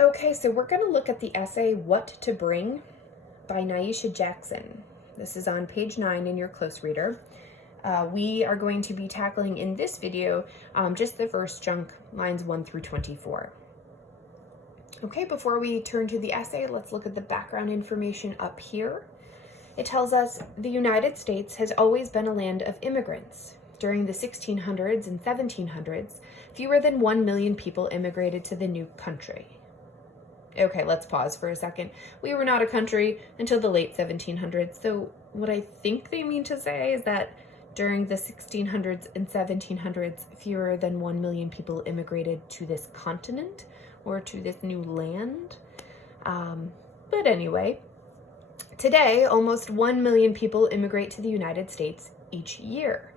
Okay, so we're going to look at the essay What to Bring by Naisha Jackson. This is on page 9 in your close reader. We are going to be tackling in this video just the first chunk, lines 1 through 24. Okay, before we turn to the essay, let's look at the background information up here. It tells us the United States has always been a land of immigrants. During the 1600s and 1700s, fewer than 1 million people immigrated to the new country. Okay, let's pause for a second. We were not a country until the late 1700s, so what I think they mean to say is that during the 1600s and 1700s, fewer than 1 million people immigrated to this continent or to this new land. But anyway, today, almost 1 million people immigrate to the United States each year,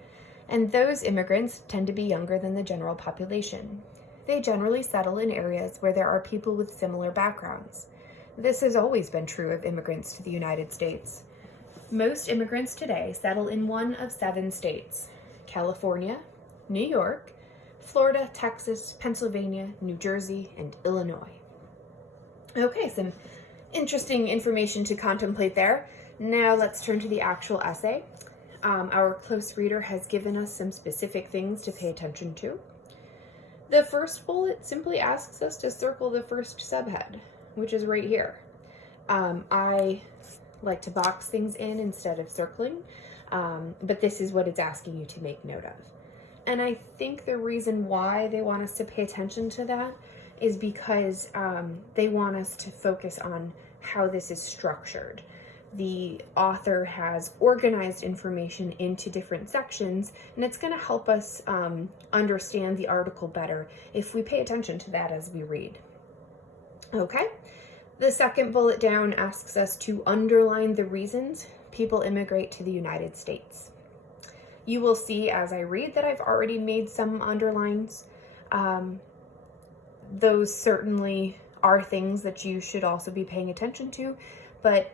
and those immigrants tend to be younger than the general population. They generally settle in areas where there are people with similar backgrounds. This has always been true of immigrants to the United States. Most immigrants today settle in one of 7 states: California, New York, Florida, Texas, Pennsylvania, New Jersey, and Illinois. Okay, some interesting information to contemplate there. Now let's turn to the actual essay. Our close reader has given us some specific things to pay attention to. The first bullet simply asks us to circle the first subhead, which is right here. I like to box things in instead of circling, but this is what it's asking you to make note of. And I think the reason why they want us to pay attention to that is because they want us to focus on how this is structured. The author has organized information into different sections, and it's going to help us understand the article better if we pay attention to that as we read. Okay, the second bullet down asks us to underline the reasons people immigrate to the United States. You will see as I read that I've already made some underlines. Those certainly are things that you should also be paying attention to, but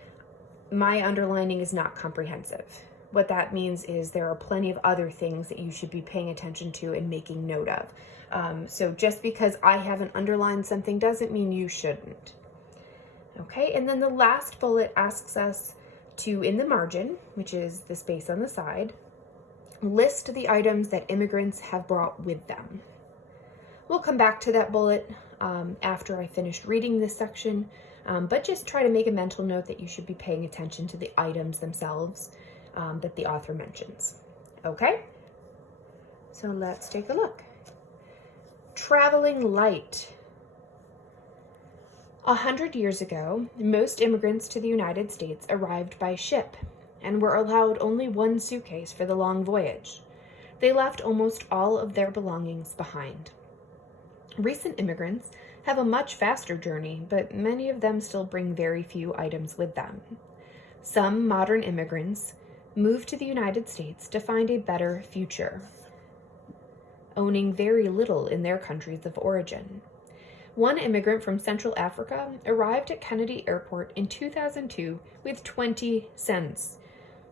my underlining is not comprehensive. What that means is there are plenty of other things that you should be paying attention to and making note of. So just because I haven't underlined something doesn't mean you shouldn't. Okay, and then the last bullet asks us to, in the margin, which is the space on the side, list the items that immigrants have brought with them. We'll come back to that bullet after I finished reading this section, but just try to make a mental note that you should be paying attention to the items themselves that the author mentions. Okay, so let's take a look. Traveling light. 100 years ago, most immigrants to the United States arrived by ship and were allowed only one suitcase for the long voyage. They left almost all of their belongings behind. Recent immigrants have a much faster journey, but many of them still bring very few items with them. Some modern immigrants move to the United States to find a better future, owning very little in their countries of origin. One immigrant from Central Africa arrived at Kennedy Airport in 2002 with 20 cents.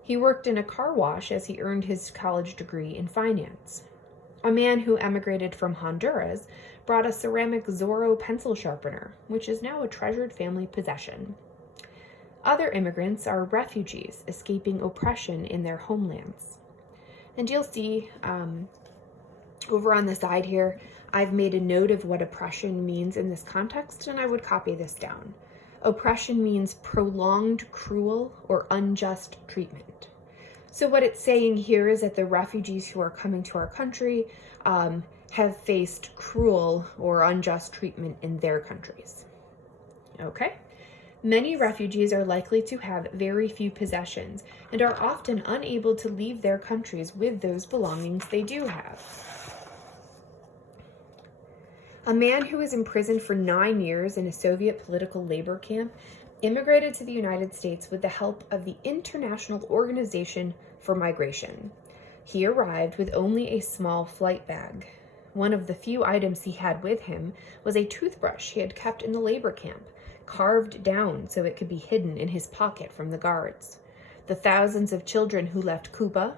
He worked in a car wash as he earned his college degree in finance. A man who emigrated from Honduras brought a ceramic Zorro pencil sharpener, which is now a treasured family possession. Other immigrants are refugees escaping oppression in their homelands. And you'll see over on the side here, I've made a note of what oppression means in this context, and I would copy this down. Oppression means prolonged, cruel, or unjust treatment. So what it's saying here is that the refugees who are coming to our country have faced cruel or unjust treatment in their countries. Okay? Many refugees are likely to have very few possessions and are often unable to leave their countries with those belongings they do have. A man who was imprisoned for 9 years in a Soviet political labor camp immigrated to the United States with the help of the International Organization for Migration. He arrived with only a small flight bag. One of the few items he had with him was a toothbrush he had kept in the labor camp, carved down so it could be hidden in his pocket from the guards. The thousands of children who left Cuba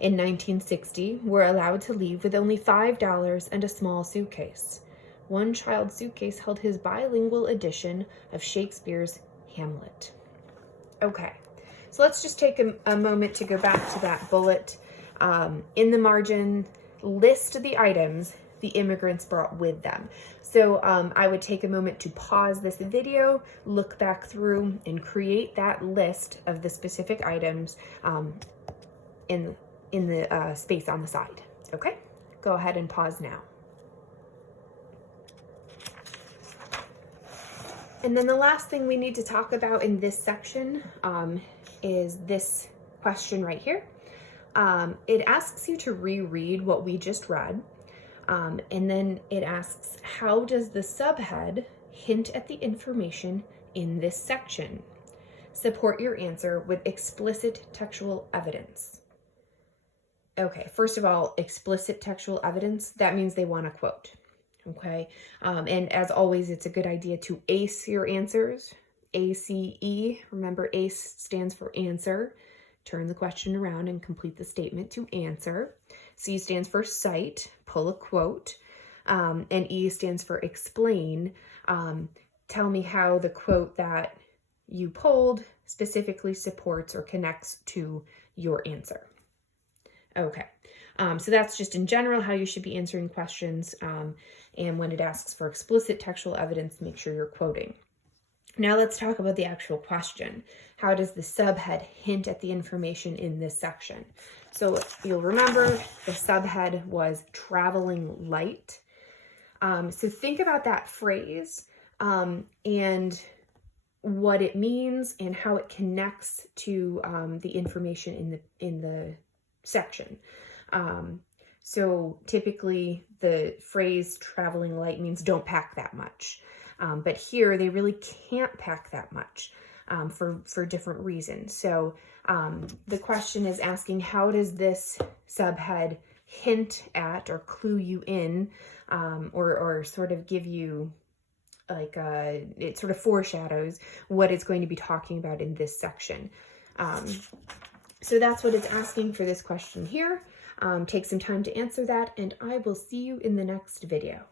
in 1960 were allowed to leave with only $5 and a small suitcase. one child's suitcase held his bilingual edition of Shakespeare's Hamlet. Okay, so let's just take a moment to go back to that bullet. In the margin, list the items the immigrants brought with them. So I would take a moment to pause this video, look back through, and create that list of the specific items in the space on the side. Okay, go ahead and pause now. And then the last thing we need to talk about in this section is this question right here. It asks you to reread what we just read. And then it asks, how does the subhead hint at the information in this section? Support your answer with explicit textual evidence. Okay, first of all, explicit textual evidence, that means they want to quote. Okay, and as always, it's a good idea to ACE your answers. ACE, remember ACE stands for answer. Turn the question around and complete the statement to answer. C stands for cite, pull a quote. And E stands for explain. Tell me how the quote that you pulled specifically supports or connects to your answer. Okay, so that's just in general how you should be answering questions. And when it asks for explicit textual evidence, make sure you're quoting. Now let's talk about the actual question. How does the subhead hint at the information in this section? So you'll remember the subhead was traveling light. So think about that phrase and what it means and how it connects to the information in the section. So typically the phrase traveling light means don't pack that much. But here they really can't pack that much for different reasons. So the question is asking, how does this subhead hint at or clue you in or sort of give you like it sort of foreshadows what it's going to be talking about in this section. So that's what it's asking for this question here. Take some time to answer that, and I will see you in the next video.